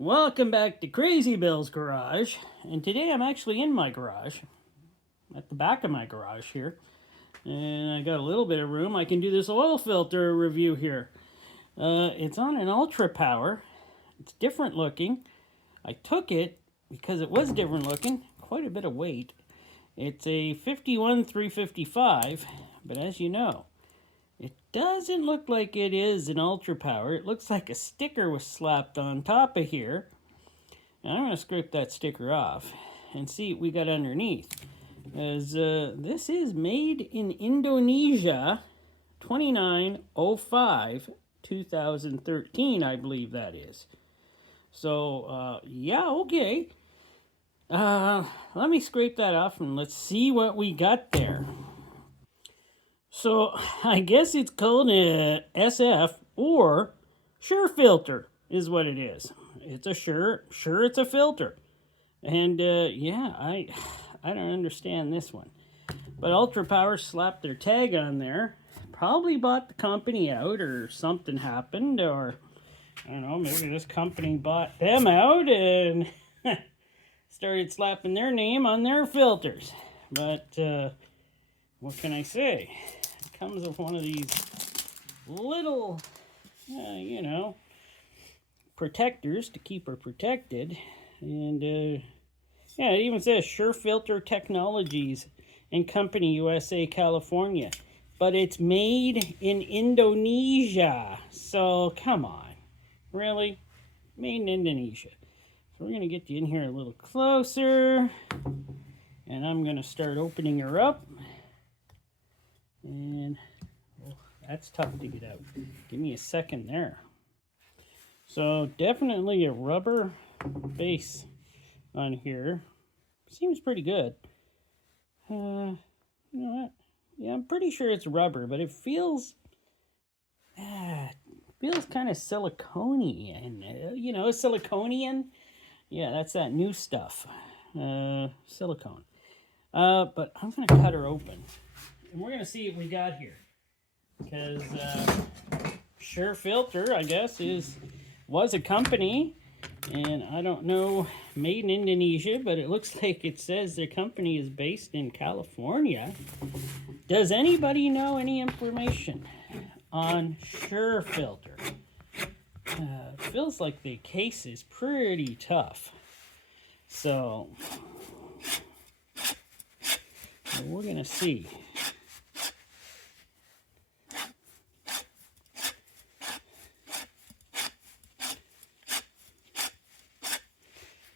Welcome back to Crazy Bill's Garage, and today I'm actually in my garage, at the back of my garage here, and I got a little bit of room. I can do this oil filter review here. It's on an Ultra Power. It's different looking. I took it because it was different looking, quite a bit of weight. It's a 51355, but as you know, it doesn't look like it is an Ultra Power. It looks like a sticker was slapped on top of here. And I'm going to scrape that sticker off and see what we got underneath. As this is made in Indonesia, 29/05/2013, I believe that is. So, yeah, okay. Let me scrape that off and let's see what we got there. So I guess it's called a SF or Sure filter is what it is. It's a sure it's a filter. And yeah, I don't understand this one. But Ultra Power slapped their tag on there. Probably bought the company out or something happened, or I don't know, maybe this company bought them out and started slapping their name on their filters. But what can I say? It comes with one of these little, protectors to keep her protected. And yeah, it even says Sure Filter Technologies and Company, USA, California. But it's made in Indonesia. So come on. Really? Made in Indonesia. So we're going to get you in here a little closer. And I'm going to start opening her up. And oh, that's tough to get out. Give me a second there. So definitely a rubber base on here. Seems pretty good. You know what? Yeah, I'm pretty sure it's rubber, but it feels kind of silicone-y. And siliconian. Yeah, that's that new stuff. Silicone. But I'm going to cut her open. And we're going to see what we got here. Because Sure Filter, I guess, was a company. And I don't know, made in Indonesia, but it looks like it says their company is based in California. Does anybody know any information on Sure Filter? Feels like the case is pretty tough. So we're going to see.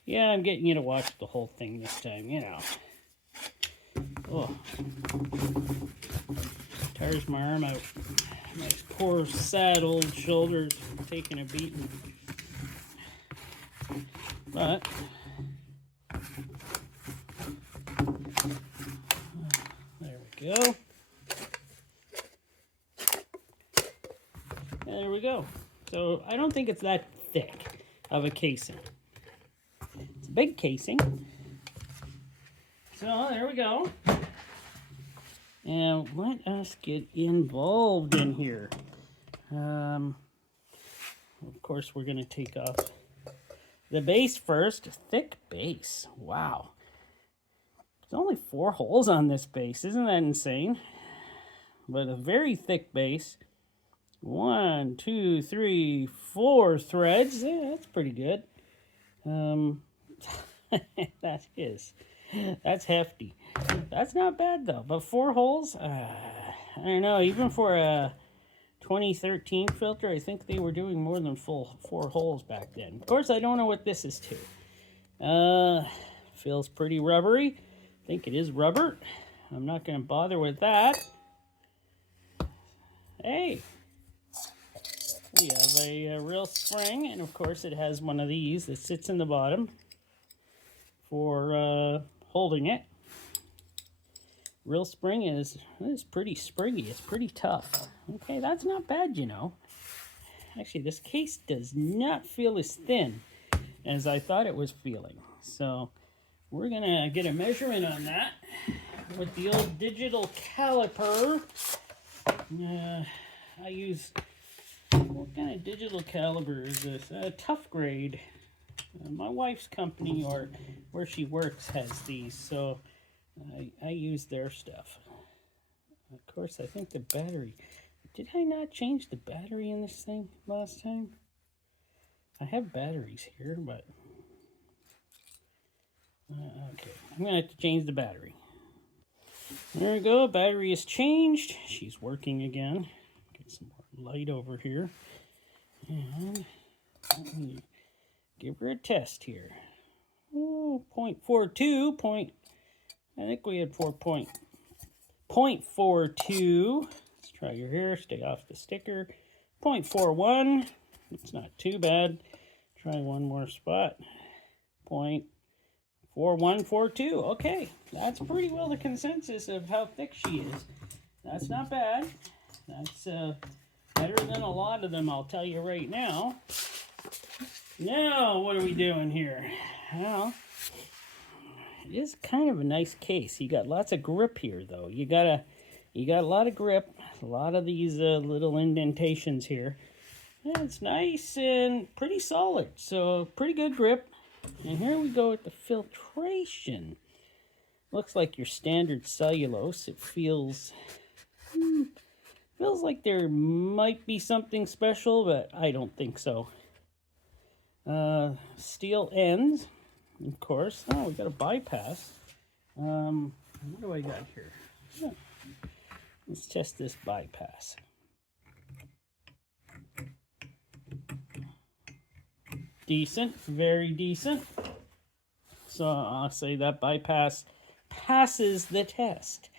Yeah, I'm getting you to watch the whole thing this time, Oh. Tears my arm out. My poor, sad old shoulders taking a beating. But there we go. There we go. So I don't think it's that thick of a casing. It's a big casing. So there we go. And let us get involved in here. Of course, we're going to take off the base first. Thick base. Wow. There's only 4 holes on this base. Isn't that insane? But a very thick base. 1, 2, 3, 4 threads. Yeah, that's pretty good. That's hefty. That's not bad though. But 4 holes, I don't know. Even for a 2013 filter, I think they were doing more than full 4 holes back then. Of course, I don't know what this is to. Feels pretty rubbery. I think it is rubber. I'm not going to bother with that. Hey, we have a real spring, and of course, it has one of these that sits in the bottom for holding it. Real spring is pretty springy. It's pretty tough. Okay, that's not bad, Actually, this case does not feel as thin as I thought it was feeling. So we're going to get a measurement on that with the old digital caliper. I use, what kind of digital caliper is this? Tough grade. My wife's company, or where she works, has these, so I use their stuff. Of course, I think the battery... Did I not change the battery in this thing last time? I have batteries here, but... okay, I'm going to have to change the battery. There we go, battery is changed. She's working again. Get some more light over here. And let me give her a test here. Oh, 0.42, I think we had 0.42. Let's try your hair, stay off the sticker. 0.41, it's not too bad. Try one more spot. 0.4142, okay. That's pretty well the consensus of how thick she is. That's not bad. That's better than a lot of them, I'll tell you right now. Now, what are we doing here? Well, it is kind of a nice case. You got lots of grip here, though. You got a lot of grip, a lot of these little indentations here. And it's nice and pretty solid, so pretty good grip. And here we go with the filtration. Looks like your standard cellulose. It feels like there might be something special, but I don't think so. Steel ends, of course. Oh, we got a bypass. What do I got here? Yeah. Let's test this bypass. Decent, very decent. So I'll say that bypass passes the test.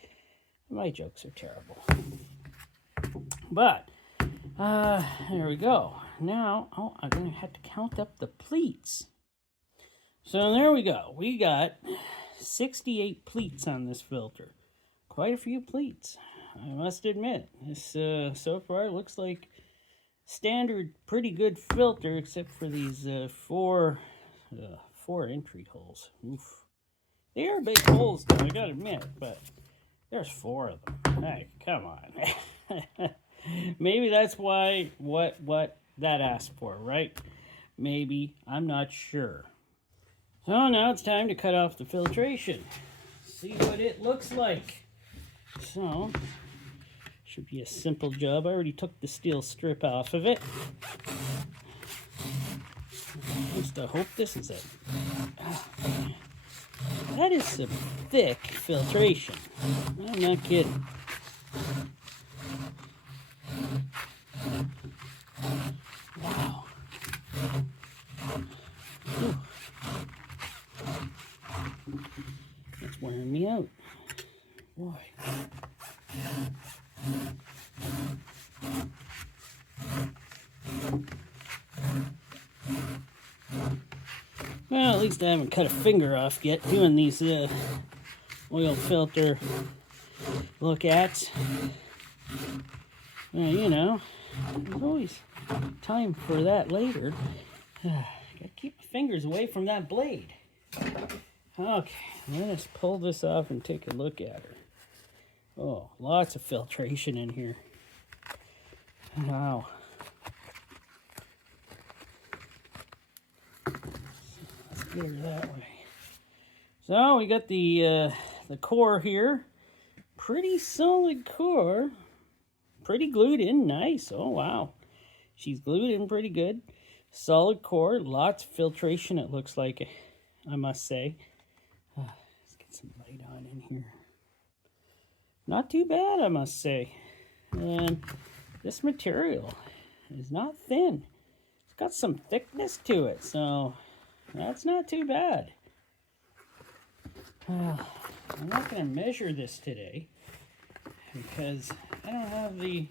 My jokes are terrible. But, there we go. Now, I'm going to have to count up the pleats. So there we go. We got 68 pleats on this filter. Quite a few pleats, I must admit. This, so far, looks like standard, pretty good filter, except for these four entry holes. Oof. They are big holes, though, I gotta admit, but there's 4 of them. Hey, come on. Maybe that's why what that asked for, right? Maybe, I'm not sure. So now it's time to cut off the filtration. See what it looks like. So, should be a simple job. I already took the steel strip off of it. I used to hope this is it. That is some thick filtration. I'm not kidding. Wow. Ooh. That's wearing me out. Boy. Well, at least I haven't cut a finger off yet doing these oil filter look-ats. Well, you know, there's always time for that later. Gotta keep my fingers away from that blade. Okay, let us pull this off and take a look at her. Oh, lots of filtration in here. Wow. Let's get her that way. So we got the core here. Pretty solid core. Pretty glued in, nice. Oh wow. She's glued in pretty good. Solid core, lots of filtration it looks like, I must say. Let's get some light on in here. Not too bad, I must say. And this material is not thin. It's got some thickness to it, so that's not too bad. I'm not going to measure this today because I don't have the...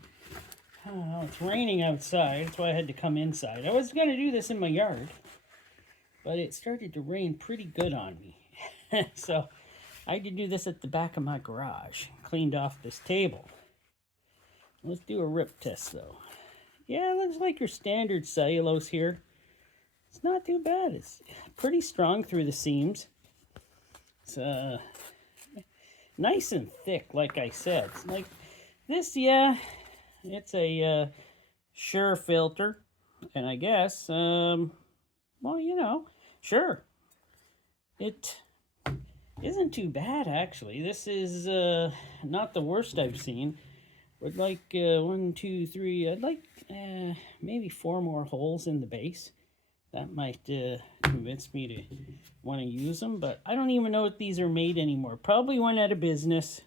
Oh, it's raining outside. That's why I had to come inside. I was going to do this in my yard, but it started to rain pretty good on me. So I had to do this at the back of my garage. Cleaned off this table. Let's do a rip test, though. Yeah, it looks like your standard cellulose here. It's not too bad. It's pretty strong through the seams. It's nice and thick, like I said. It's like this, yeah. It's a Sure filter, and I guess, well, you know, Sure. It isn't too bad, actually. This is not the worst I've seen. Would like 1, 2, 3. I'd like maybe 4 more holes in the base. That might convince me to want to use them, but I don't even know if these are made anymore. Probably went out of business.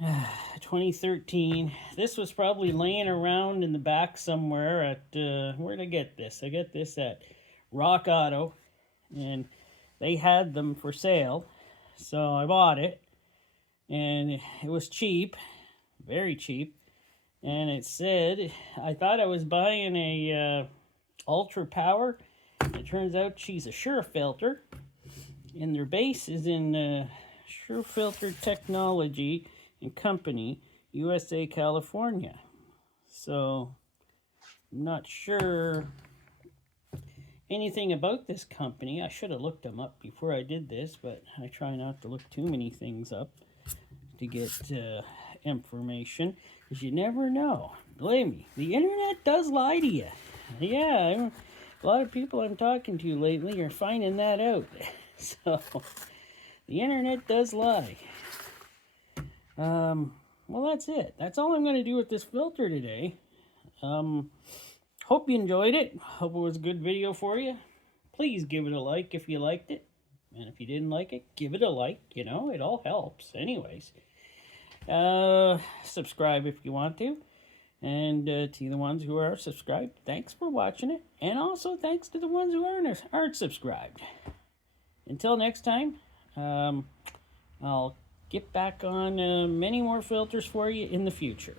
2013. This was probably laying around in the back somewhere at, where did I get this? I got this at Rockauto, and they had them for sale, so I bought it, and it was cheap, very cheap, and it said, I thought I was buying a ultra power. It turns out she's a Sure filter, and their base is in Sure Filter Technology and Company, USA, California. So I'm not sure anything about this company. I should have looked them up before I did this, but I try not to look too many things up to get information, because you never know. Believe me, the internet does lie to you. Yeah, a lot of people I'm talking to lately are finding that out. So the internet does lie. Well, that's it. That's all I'm going to do with this filter today. Hope you enjoyed it. Hope it was a good video for you. Please give it a like if you liked it. And if you didn't like it, give it a like. You know, it all helps. Anyways. Subscribe if you want to. And to the ones who are subscribed, thanks for watching it. And also thanks to the ones who aren't subscribed. Until next time, I'll get back on many more filters for you in the future.